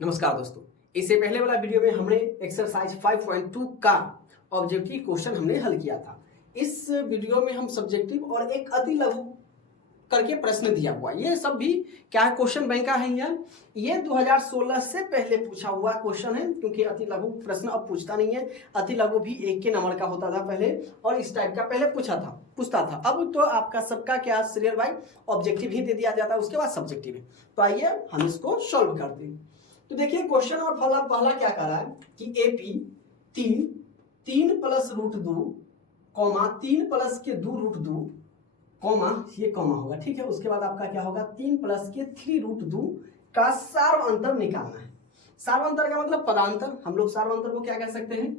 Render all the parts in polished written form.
नमस्कार दोस्तों, इससे पहले वाला वीडियो में हमने एक्सरसाइज 5.2 का ऑब्जेक्टिव क्वेश्चन हमने हल किया था। इस वीडियो में हम सब्जेक्टिव और एक अति लघु करके प्रश्न दिया हुआ, ये सब भी क्या है, क्वेश्चन बैंक का है। ये 2016 से पहले पूछा हुआ क्वेश्चन है, क्योंकि अति लघु प्रश्न अब पूछता नहीं है। अति लघु भी 1 के नंबर का होता था पहले, और इस टाइप का पहले पूछता था। अब तो आपका सबका क्या सीरियल वाइज ऑब्जेक्टिव ही दे दिया जाता है, उसके बाद सब्जेक्टिव है। तो आइए हम इसको सॉल्व करते हैं। तो देखिए क्वेश्चन और पहला क्या कर रहा है कि AP 3 plus root 2 comma 3 plus के 2 रूट 2 कॉमा, ये कॉमा होगा, ठीक है। उसके बाद आपका क्या होगा, 3 प्लस के 3 रूट 2 का सार्वअंतर निकालना है। सार्वअंतर का मतलब पदांतर। हम लोग सार्वअंतर को क्या कह सकते हैं,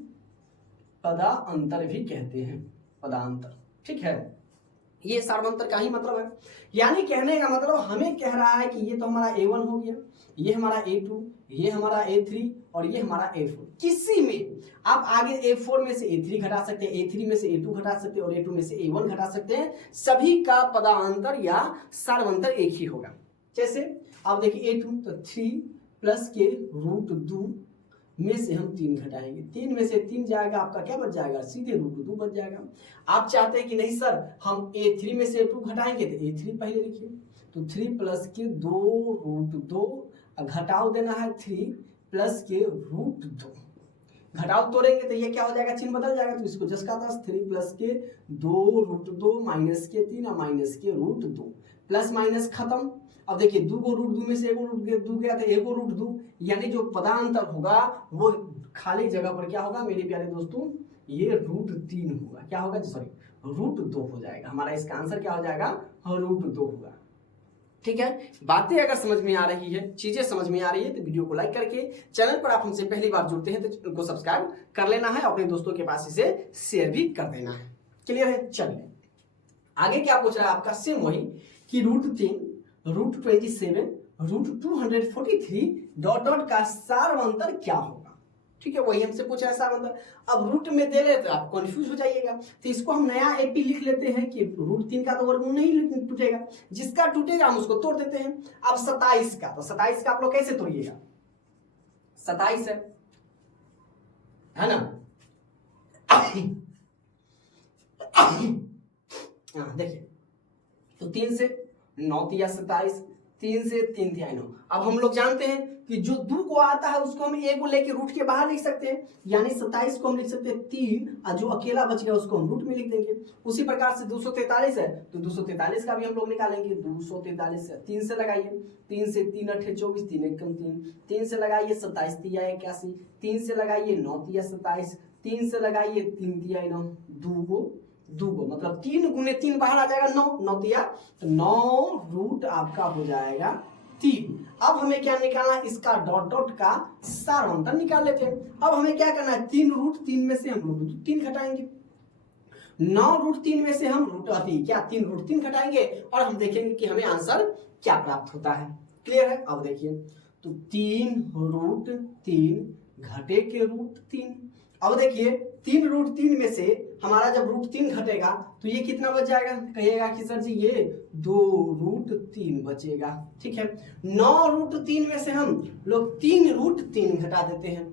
पदांतर भी कहते हैं, पदांतर, ठीक है। ये सार्वअंतर का ही मतलब है। यानी कहने का मतलब हमें कह रहा है कि ये तो हमारा A1 हो गया, ये हमारा A2, ये हमारा A3 और ये हमारा A4। किसी में आप आगे A4 में से A3 घटा सकते हैं, A3 में से A2 घटा सकते हैं और A2 में से A1 घटा सकते हैं। सभी का पदांतर या सार्वअंतर एक ही होगा। जैसे आप देखिए A2 तो 3 प्लस के रूट 2 में से हम 3 घटाएंगे, 3 में से 3 जाएगा, आपका क्या बच जाएगा, सीधे रूट 2 बच जाएगा। आप चाहते हैं कि नहीं सर हम A3 में से A2 घटाएंगे, तो A3 पहले लिखिए। तो 3 प्लस के 2 रूट 2, घटाव देना है 3 प्लस के रूट 2, घटाव तोड़ेंगे तो ये क्या हो जाएगा, चिन्ह बदल जाएगा। तो इसको जस का तस 3 प्लस के 2 रूट 2 माइनस के 3 और माइनस के रूट 2, प्लस माइनस खत्म। अब देखिए 2 को रूट 2 में से 1 रूट 2 गया तो 1 को रूट 2, यानी जो पदांतर होगा वो खाली जगह पर क्या होगा मेरे प्यारे दोस्तों, ये रूट 3 होगा। क्या होगा, सॉरी रूट 2 हो जाएगा। हमारा इसका आंसर क्या हो जाएगा, रूट 2 होगा। ठीक है, बातें अगर समझ में आ रही है, चीजें समझ में आ रही है तो वीडियो को लाइक करके, चैनल पर आप हमसे पहली बार जुड़ते हैं तो उनको सब्सक्राइब कर लेना है, अपने दोस्तों के पास इसे शेयर भी कर देना है। क्लियर है। चलिए आगे क्या पूछ रहा है आपका, सेम वही कि root 3 root 27 root 243 dot dot का सार्वअंतर क्या होगा। ठीक है, वही हमसे पूछा है सार्वअंतर। अब रूट में दे ले तो आप कंफ्यूज हो जाइएगा, तो इसको हम नया एपी लिख लेते हैं कि रूट 3 का तो वर्गमूल नहीं टूटेगा, जिसका टूटेगा हम उसको तोड़ देते हैं। अब 27 का, तो 27 का आप लोग कैसे तोड़िएगा, 27 है ना। देखिए तो 3 से 9 तिया 27, 3 से 3 तिया 9। अब हम लोग जानते हैं कि जो 2 को आता है उसको हम a को लेके रूट के बाहर लिख सकते हैं, यानी 27 को हम लिख सकते हैं 3, और जो अकेला बच गया उसको हम रूट में लिख देंगे। उसी प्रकार से 243 है तो 243 का भी हम लोग निकालेंगे। 243 है, 3 से लगाइए, 3 से 3 8 24, 3 1 3, 3 से लगाइए 27 तिया 81, 3 से लगाइए 9 तिया 27, 3 से लगाइए 3 तिया 9, 2 को मतलब 3 गुने 3 बाहर आ जाएगा 9, 9 तिया तो 9 रूट आपका हो जाएगा 3। अब हमें क्या निकालना है, इसका डॉट डॉट का सार्वअंतर निकाल लेते हैं। अब हमें क्या करना है, 3 रूट 3 में से हम रूट 3 घटाएंगे, 9 रूट 3 में से हम रूट 3 रूट 3 घटाएंगे और हम देखेंगे कि हमें आंसर क्या प्राप्त होता है। क्लियर है। अब देखिए तो 3 रूट 3 घटे के रूट 3। अब देखिए 3 रूट 3 में से हमारा जब रूट 3 घटेगा तो ये कितना बच जाएगा, कहिएगा कि सर जी ये 2 रूट 3 बचेगा। ठीक है, 9 रूट 3 में से हम लोग 3 रूट 3 घटा देते हैं,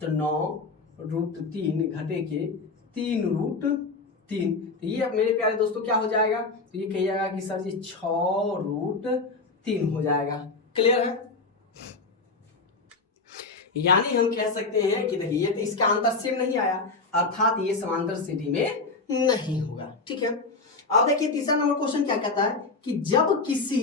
तो 9 रूट 3 घटे के 3 रूट 3, तो ये अब मेरे प्यारे दोस्तों क्या हो जाएगा, तो ये कहिएगा कि सर जी 6 रूट 3 हो जाएगा। क्लियर है। यानी हम कह सकते हैं कि देखिए तो इसका आंसर सेम नहीं आया, अर्थात ये समांतर श्रेणी में नहीं होगा। ठीक है। अब देखिए तीसरा नंबर क्वेश्चन क्या कहता है कि जब किसी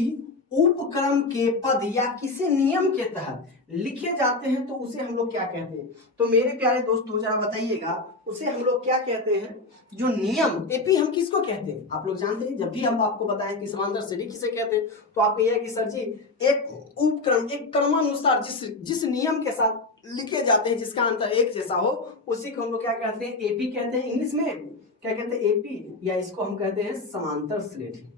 उपक्रम के पद या किसी नियम के तहत लिखे जाते हैं तो उसे हम लोग क्या कहते हैं। तो मेरे प्यारे दोस्तों जरा बताइएगा, उसे हम लोग क्या कहते हैं, जो नियम एपी हम किसको कहते हैं, आप लोग जानते हैं। जब भी हम आपको बताएं कि समांतर श्रेणी किसे कहते हैं तो आप कहिए कि सर जी एक उपक्रम, एक क्रमानुसार जिस नियम के साथ लिखे जाते हैं, जिसका अंतर एक जैसा हो, उसी को हम लोग क्या कहते हैं, एपी कहते हैं। इंग्लिश में क्या कहते हैं, एपी, या इसको हम कहते हैं समांतर श्रेणी,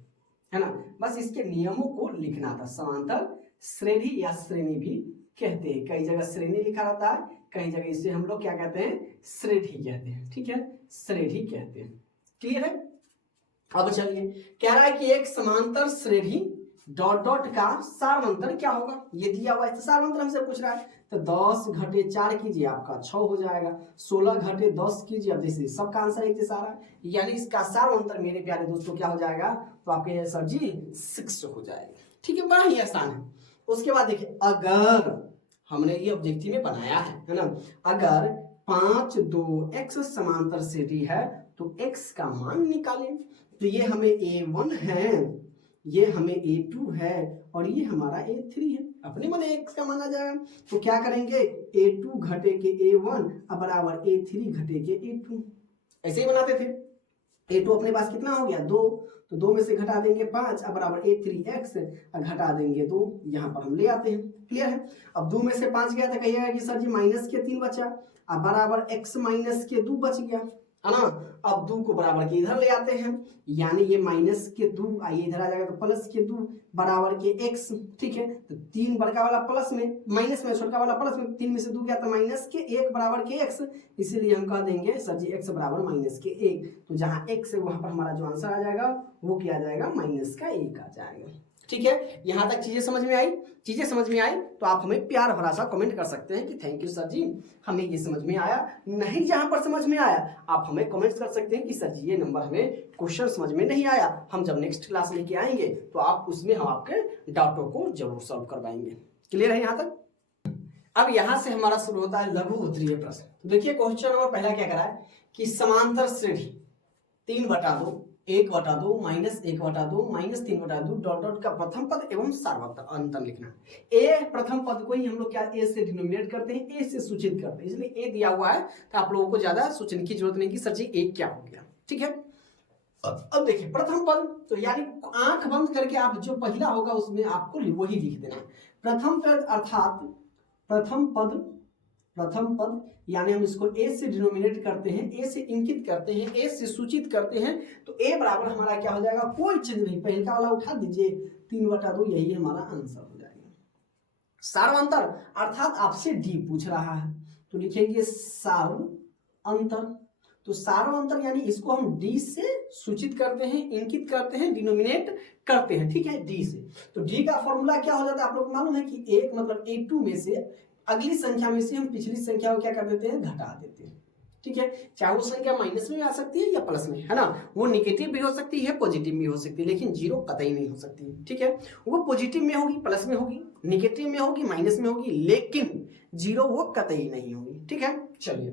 है ना। बस इसके नियमों को लिखना था। समांतर श्रेणी या श्रेणी भी कहते हैं, कई जगह श्रेणी लिखा रहता है, कई जगह इसे हम लोग क्या कहते हैं, श्रेणी कहते हैं। ठीक है, श्रेणी कहते हैं। क्लियर है। अब चलिए कह रहा है कि एक समांतर श्रेणी डॉट डॉट का सार्वंतर क्या होगा, ये दिया हुआ है तो सार्वंतर हमसे पूछ रहा है। तो 10 घटे 4 कीजिए आपका 6 हो जाएगा, 16 घटे 10 कीजिए, अब जैसे सबका आंसर एक जैसा आ रहा है, यानी इसका सार्वंतर मेरे प्यारे दोस्तों क्या हो जाएगा, तो आपके सर जी 6 हो जाएगा। ठीक है, बड़ा ही आसान है। उसके बाद देखिए, अगर हमने ये ऑब्जेक्टिव में बनाया है ना, अगर 5 2 x समांतर से डी है तो x का मान निकालें। तो ये हमें A1 है, ये हमें A2 है और ये हमारा A3 है, अपने मन x का मान आ जाएगा। तो क्या करेंगे, A2 घटे के A1 बराबर A3 घटे के A2, ऐसे ही बनाते थे। A2 अपने पास कितना हो गया 2, तो 2 में से घटा देंगे 5 बराबर A3x, घटा देंगे 2, यहाँ पर हम ले आते हैं। क्लियर है। अब 2 में से 5 गया तो कहिएगा कि सर जी माइनस के 3 बचा, अब बराबर x माइनस के 2 बच गया है ना। अब 2 को बराबर के इधर ले आते हैं, यानी ये माइनस के 2 आइए इधर आ जाएगा तो प्लस के 2 बराबर के x। ठीक है, तो 3 बड़का वाला प्लस में, माइनस में छोटा वाला प्लस में, 3 में से 2 गया तो माइनस के 1 बराबर के x, इसीलिए हम कह देंगे सर जी x बराबर माइनस के 1। तो जहां x है वहां पर हमारा जो आंसर आ जाएगा वो क्या आ जाएगा, माइनस का 1 आ जाएगा। ठीक है, यहां तक चीजें समझ में आई। चीजें समझ में आई तो आप हमें प्यार भरा सा कमेंट कर सकते हैं कि थैंक यू सर जी, हमें ये समझ में आया। नहीं जहां पर समझ में आया आप हमें कमेंट्स कर सकते हैं कि सर जी ये नंबर हमें क्वेश्चन समझ में नहीं आया, हम जब नेक्स्ट क्लास लेके आएंगे तो आप उसमें हम आपके डाउटों को जरूर सॉल्व करवाएंगे। क्लियर है यहाँ तक। अब यहां से हमारा शुरू होता है लघु उत्तरीय प्रश्न। तो देखिए क्वेश्चन नंबर पहला क्या करा है कि समांतर श्रेणी 3/2 1/2 -1/2 -3/2 डॉट डॉट का प्रथम पद एवं सार्वत्रिक अंतर लिखना। ए प्रथम पद को ही हम लोग क्या ए से डिनोमिनेट करते हैं, ए से सूचित करते हैं, इसलिए ए दिया हुआ है तो आप लोगों को ज्यादा सोचने की जरूरत नहीं कि सर जी ए क्या हो गया। ठीक है, अब देखिए प्रथम पद तो यानी आंख बंद करके आप जो पहला होगा उसमें आपको वही लिख देना है। प्रथम पद अर्थात प्रथम पद यानी हम इसको ए से डिनोमिनेट करते हैं, ए से इंकित करते हैं, ए से सूचित करते हैं, तो ए बराबर हमारा क्या हो जाएगा, कोई चीज नहीं, पहला वाला उठा दीजिए 3/2, यही हमारा आंसर हो जाएगा। सार्वंतर अर्थात आपसे डी पूछ रहा है तो लिखेंगे सार्वंतर। तो सार्वंतर यानी इसको हम डी से सूचित करते हैं, इंकित करते हैं, डिनोमिनेट करते हैं। ठीक है, डी से। तो डी का फॉर्मूला क्या हो जाता है आप लोग को मालूम है कि एक मतलब A2 में से अगली संख्या में से हम पिछली संख्या को क्या कर देते हैं, घटा देते हैं। ठीक है, चाहे वो संख्या माइनस में आ सकती है या प्लस में, है ना, वो निगेटिव भी हो सकती है, पॉजिटिव भी हो सकती है, लेकिन जीरो कतई नहीं हो सकती। ठीक है, वो पॉजिटिव में होगी, प्लस में होगी, निगेटिव में होगी, माइनस में होगी, लेकिन जीरो वो कतई नहीं होगी। ठीक है, चलिए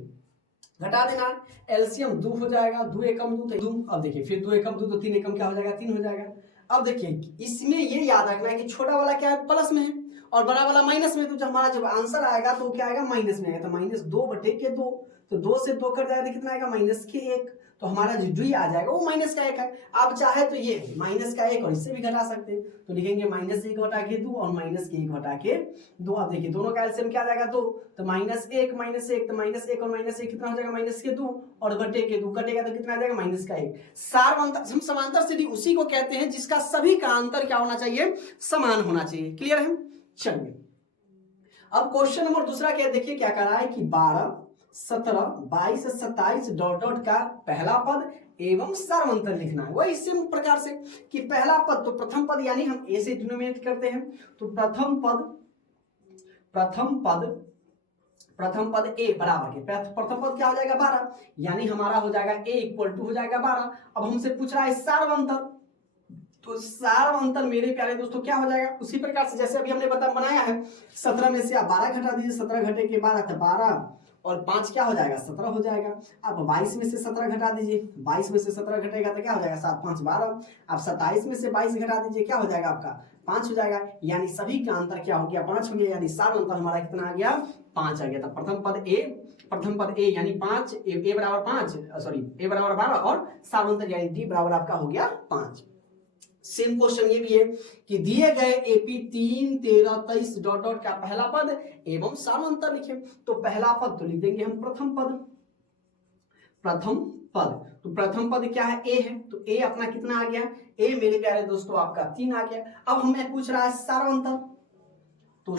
घटा देना, एलसीएम 2 हो जाएगा, 2 एकम 2 तो 2। अब देखिए फिर 2 एकम 2 तो 3 एकम क्या हो जाएगा, 3 हो जाएगा। अब देखिए इसमें ये याद रखना है कि छोटा वाला क्या है, प्लस में है और बड़ा वाला माइनस में, तो जब हमारा जब आंसर आएगा तो क्या आएगा, माइनस में आएगा। तो -2/2, तो 2 से 2 कट जाएगा तो कितना आएगा, -1, तो हमारा जो डी आ जाएगा वो माइनस का 1 है। आप चाहे तो ये माइनस का 1 और इससे भी घटा सकते हैं, तो लिखेंगे -1/2 और -1/2। अब देखिए दोनों का एलसीएम क्या आ जाएगा 2, तो -1 -1, तो -1 और -1 कितना हो जाएगा, -2 और बटे के 2 कटेगा तो कितना आ जाएगा, -1। सार्वंतर हम समांतर श्रेणी उसी को कहते हैं जिसका सभी का अंतर क्या होना चाहिए, समान होना चाहिए। क्लियर है। चलिए अब क्वेश्चन नंबर दूसरा क्या देखिए क्या कर रहा है कि 12 17 22 27 डॉट डॉट का पहला पद एवं सार्वंतर लिखना है। वही इसी प्रकार से कि पहला पद तो प्रथम पद यानी हम ए से डिनोमिनेट करते हैं, तो प्रथम पद ए बराबर के प्रथम पद क्या हो जाएगा 12, यानी हमारा हो जाएगा ए इक्वल टू हो जाएगा 12। अब हमसे पूछ रहा है सार्वंतर, तो सार्वंतर मेरे प्यारे दोस्तों क्या हो जाएगा, उसी प्रकार से जैसे अभी हमने बनाया है। 17 में से आप 12 घटा दीजिए, 17 घटे के 12 तो 12 और 5 क्या हो जाएगा, 17 हो जाएगा। अब 22 में से 17 घटा दीजिए, 22 में से 17 घटेगा तो क्या हो जाएगा, 7 5 12। अब 27 में से 22 घटा दीजिए, क्या हो जाएगा आपका 5 हो जाएगा, यानी सभी का अंतर क्या हो गया, 5 हो गया, यानी सार्वंतर हमारा कितना आ गया, 5 आ गया। तो प्रथम पद ए यानी 5, ए बराबर 5, सॉरी ए बराबर 12 और सार्वंतर यानी डी बराबर आपका हो गया 5। सेम क्वेश्चन ये भी है कि दिए गए एपी 3 13 23 डॉट डॉट का पहला पद एवं सार्वंतर लिखे। तो पहला पद तो लिख देंगे हम प्रथम पद। तो प्रथम पद क्या है, ए है, तो ए अपना कितना आ गया, ए मेरे प्यारे दोस्तों आपका 3 आ गया। अब हमें पूछ रहा है सार्वंतर, तो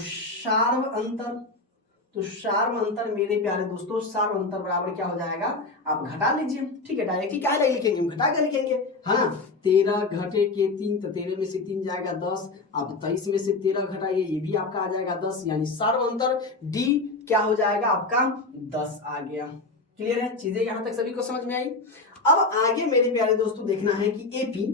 सार्वंतर मेरे प्यारे दोस्तों सार्वंतर बराबर क्या हो जाएगा, आप घटा लीजिए। ठीक है, डायरेक्टली क्या लिखेंगे, हम घटा के लिखेंगे, है ना। 13 घटे के 3, तो 13 में से 3 जाएगा 10। अब 23 में से 13 घटाइए, ये भी आपका आ जाएगा 10, यानी सर्व अंतर डी क्या हो जाएगा आपका 10 आ गया। क्लियर है, चीजें यहां तक सभी को समझ में आई। अब आगे मेरे प्यारे दोस्तों देखना है कि एपी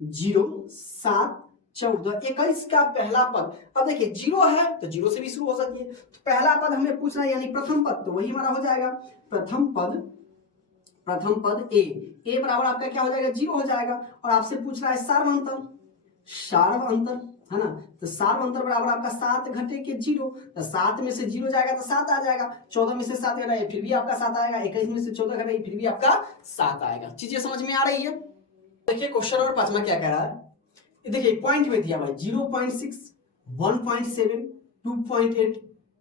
0, 7, 14, 21 का पहला पद। अब देखिए 0 है तो 0 से भी शुरू हो सकती है, तो पहला पद हमें पूछना है यानी प्रथम पद, तो वही हमारा हो जाएगा प्रथम पद ए बराबर आपका क्या हो जाएगा 0 हो जाएगा। और आपसे पूछ रहा है सार्व अंतर है ना, तो सार्व अंतर बराबर आपका 7 घटे के 0, तो 7 में से 0 जाएगा तो 7 आ जाएगा, 14 में से 7 घटाए फिर भी आपका 7 आएगा, 21 में से 14 घटाए फिर भी आपका 7 आएगा। चीजें समझ में आ रही है। देखिए क्वेश्चन नंबर 5 में क्या कह रहा है, देखिए पॉइंट में दिया हुआ है 0.6, 1.7, 2.8,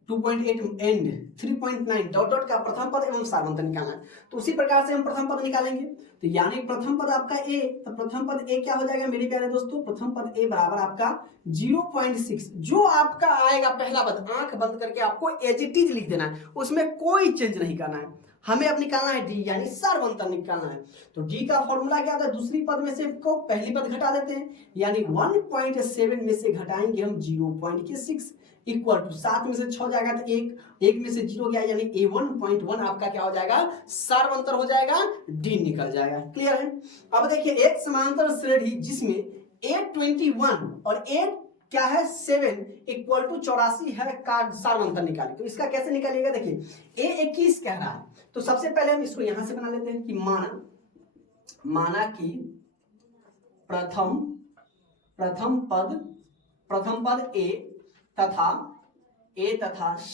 2.8 एंड 3.9 डॉट का प्रथम पद एवं सार्वंतर निकालना है। तो उसी प्रकार से हम प्रथम पद निकालेंगे, तो यानी प्रथम पद आपका ए, तो प्रथम पद ए क्या हो जाएगा मेरे प्यारे दोस्तों, प्रथम पद ए बराबर आपका 0.6, जो आपका आएगा पहला पद आंख बंद करके आपको एज इट इज लिख देना है, उसमें कोई चेंज नहीं करना है। हमें अब निकालना है डी यानी सार्वंतर निकालना है। तो डी का फॉर्मूला क्या होता है, दूसरी पद में से को पहली पद घटा देते हैं, यानी 1.7 में से घटाएंगे हम 0.6 इक्वल टू 7 में से 6 जाएगा तो 1 में से 0 गया, यानी A1.1 आपका क्या हो जाएगा सार्वंतर हो जाएगा, डी निकल जाएगा। क्लियर है। अब देखिए एक समांतर श्रेणी जिसमें A21 और A क्या है 7 इक्वल टू 84 है का सार्वंतर निकालें। तो इसका कैसे निकालिएगा, देखिए A21 कह रहा है, तो सबसे पहले हम इसको यहां से बना लेते हैं कि माना कि प्रथम पद ए तथा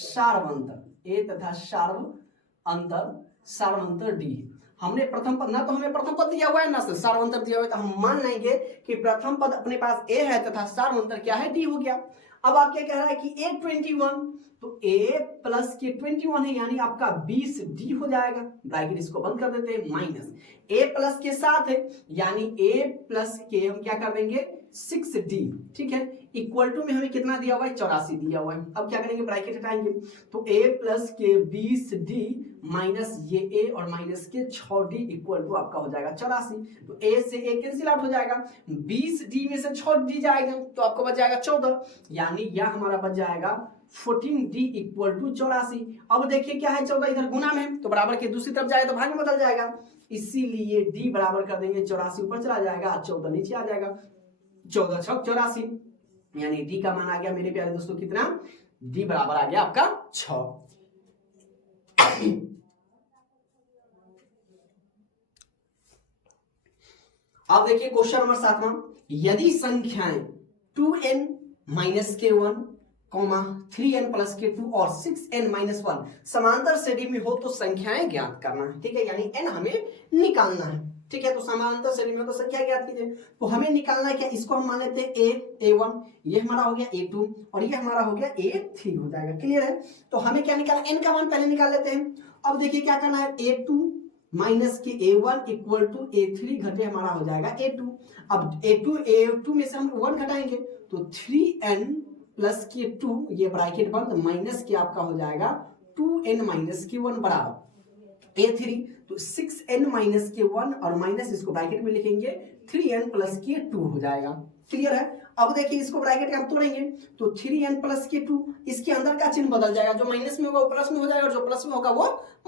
सार्वंतर डी। हमने प्रथम पद ना, तो हमें प्रथम पद दिया हुआ है ना सार्वंतर दिया हुआ है, तो हम मान लेंगे कि प्रथम पद अपने पास ए है तथा सार्वंतर क्या है डी हो गया। अब आप क्या कह रहा है कि A21, तो A प्लस के 21 है यानी आपका 20 डी हो जाएगा, ब्रैकेट इसको बंद कर देते हैं, माइनस A प्लस के साथ है यानी A प्लस के हम क्या कर देंगे 6D, ठीक है, इक्वल टू में हमें कितना दिया हुआ है 84 दिया हुआ है। अब क्या करेंगे ब्रैकेट हटाएंगे, तो A प्लस के 20D माइनस ये A और माइनस के 6D इक्वल टू आपका हो जाएगा 84। तो A से A कैंसिल आउट हो जाएगा, 20D में से 6D जाएगा तो आपको बच जाएगा 14, यानी यह हमारा बच जाएगा 14D इक्वल टू 84। अब देखिए क्या है 14 इधर गुना में, तो बराबर के दूसरी तरफ जाएगा तो भाग में बदल जाएगा, इसीलिए D बराबर कर देंगे 84 ऊपर चला जाएगा, 14 नीचे आ जाएगा, 14 छक 84, यानी D का मान आ गया मेरे प्यारे दोस्तों कितना, D बराबर आ गया आपका 6। अब देखिए क्वेश्चन नंबर 7वां, यदि संख्याएं 2n माइनस के 1 3n प्लस के 2 और 6n माइनस 1 समांतर श्रेणी में हो तो संख्याएं ज्ञात करना है, ठीक है, यानी n हमें निकालना है, ठीक है। तो समांतर श्रेणी में हो तो संख्या ज्ञात कीजिए, तो हमें निकालना है क्या, इसको हम मान लेते हैं A1, ये हमारा हो गया A2 और ये हमारा हो गया A3 हो जाएगा। क्लियर है। तो हमें क्या निकालना, n का मान पहले निकाल लेते हैं। अब देखिए क्या करना है, A2 माइनस के A1 इक्वल टू A3 घटे हमारा हो जाएगा A2। अब A2 में से हम 1 घटाएंगे तो 3n प्लस के 2 ये ब्रैकेट बंद माइनस के आपका हो जाएगा 2n माइनस के 1 बराबर A3, तो 6n माइनस के 1 और माइनस इसको ब्रैकेट में लिखेंगे 3n प्लस के 2 हो जाएगा। क्लियर है। अब देखिए इसको ब्रैकेट का हम तोड़ेंगे तो 3n प्लस के 2, इसके अंदर का चिन्ह बदल जाएगा, जो माइनस में होगा वो प्लस में हो जाएगा और जो प्लस में होगा वो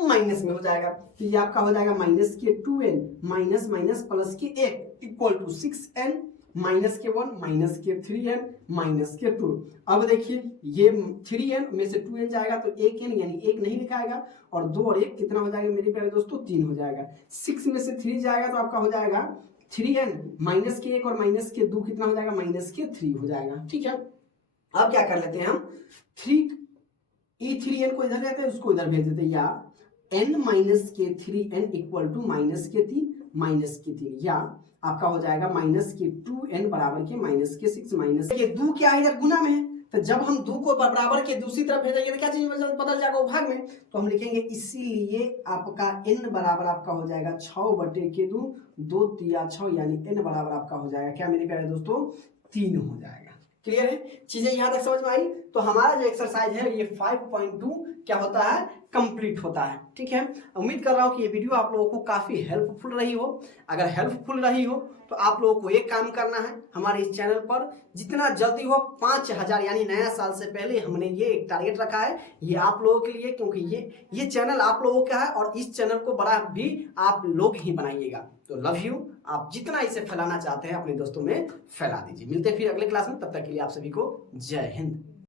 माइनस में हो जाएगा। तो ये आपका हो जाएगा माइनस के 2n माइनस माइनस प्लस के 1 इक्वल टू 6n माइनस के 1 माइनस के 3n माइनस के 2। अब देखिए ये 3n में से 2n जाएगा तो 1n यानी 1 नहीं लिखाएगा और 2 और 1 कितना हो जाएगा मेरे प्यारे दोस्तों 3 हो जाएगा। 6 में से 3 जाएगा तो आपका हो जाएगा 3n माइनस के 1 और माइनस के 2 कितना हो जाएगा माइनस के 3 हो जाएगा। ठीक है। अब क्या कर लेते हैं हम 3n को इधर लेते हैं उसको इधर भेज देते हैं, या n माइनस के 3n इक्वल टू माइनस के 3 या आपका हो जाएगा माइनस के 2n बराबर के माइनस के 6 माइनस के 2 क्या है इधर गुना में है, तो जब हम 2 को बराबर के दूसरी तरफ भेजेंगे तो क्या चीज बदल जाएगा वो भाग में, तो हम लिखेंगे इसीलिए आपका n बराबर आपका हो जाएगा 6 बटे के 2 2 तिया 6 यानी n बराबर आपका हो जाएगा क्या मेरे प्यारे दोस्तों 3 हो जाएगा। क्लियर है, चीजें यहां तक समझ में आई। तो हमारा जो एक्सरसाइज है ये 5.2 क्या होता है, कंप्लीट होता है। ठीक है, उम्मीद कर रहा हूँ कि ये वीडियो आप लोगों को काफी हेल्पफुल रही हो। अगर हेल्पफुल रही हो तो आप लोगों को एक काम करना है, हमारे इस चैनल पर जितना जल्दी हो 5000 यानी नया साल से पहले हमने ये एक टारगेट रखा है, ये आप लोगों के लिए, क्योंकि ये चैनल आप लोगों का है और इस चैनल को बड़ा भी आप लोग ही बनाइएगा। तो लव यू, आप जितना इसे फैलाना चाहते हैं अपने दोस्तों में फैला दीजिए। मिलते हैं फिर अगले क्लास में, तब तक के लिए आप सभी को जय हिंद।